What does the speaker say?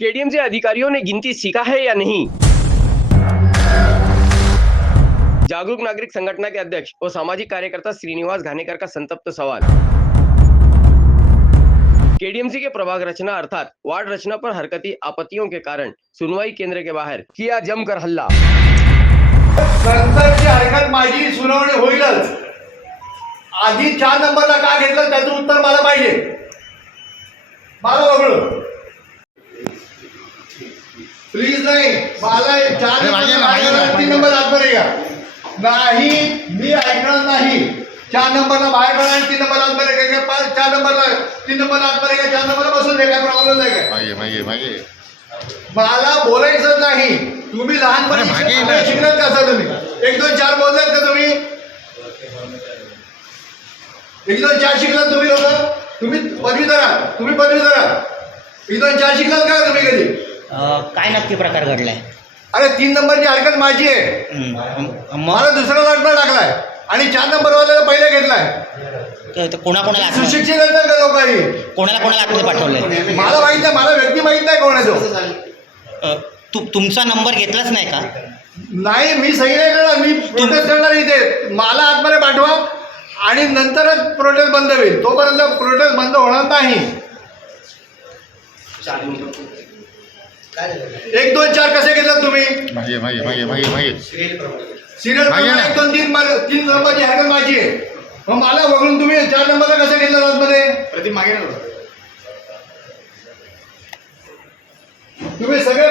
KDMC अधिकारियों ने गिनती सीखा है या नहीं? जागरूक नागरिक संगठना के अध्यक्ष और सामाजिक कार्यकर्ता श्रीनिवास घानेकर का संतप्त सवाल। केडीएमसी के प्रभाग रचना अर्थात वार्ड रचना पर हरकती आपत्तियों के कारण सुनवाई केंद्र के बाहर किया जमकर हल्ला। नंतरची हरकत माझी सुनावणी होईलच, आधी 4 नंबरला का घेतलं त्याचं उत्तर मला पाहिजे। मला बघू प्लीज, नाही मला 4 नंबर 3 नंबर आतमध्ये घ्या, नाही मी ऐकणार नाही। 4 नंबरला बाहेर काढा आणि 3 नंबर आतमध्ये घ्या, 4 नंबरला 3 नंबर आतमध्ये घ्या, 4 नंबरला बसून दे, काय प्रॉब्लेम नाही काय? मला बोलायचं नाही। तुम्ही लहानपणी शिकलात का सर? तुम्ही 1 2 4 बोललात का? तुम्ही 1 2 4 शिकलात तुम्ही लोक? तुम्ही पदवीधर आहात, तुम्ही पदवीधर आहात। 1 2 4 शिकलात का तुम्ही कधी? काय नक्की प्रकार घडलाय? अरे 3 नंबरची हरकत माझी आहे, मला दुसरा लाटला टाकलाय आणि 4 नंबर वाल्याला पहिले घेतलाय। कोणाकोणाला सुशिक्षित आहेत का लोकांनी? कोणाला आतमध्ये पाठवलंय? मला माहित नाही, मला व्यक्ती माहित नाही कोण आहे तो। तुमचा नंबर घेतलाच नाही का? नाही, मी सही नाही करणार, मी प्रोटेस्ट करणार इथे। मला आतमध्ये पाठवा आणि नंतरच प्रोटेस्ट बंद होईल, तोपर्यंत प्रोटेस्ट बंद होणार नाही। 1 2 4 कसे घेतलात तुम्ही? सिरियल 1 2 3 नंबरची हरकत माझी आहे, मग मला बघून तुम्ही 4 नंबरला कसं घेतलं आतमध्ये? तुम्ही सगळे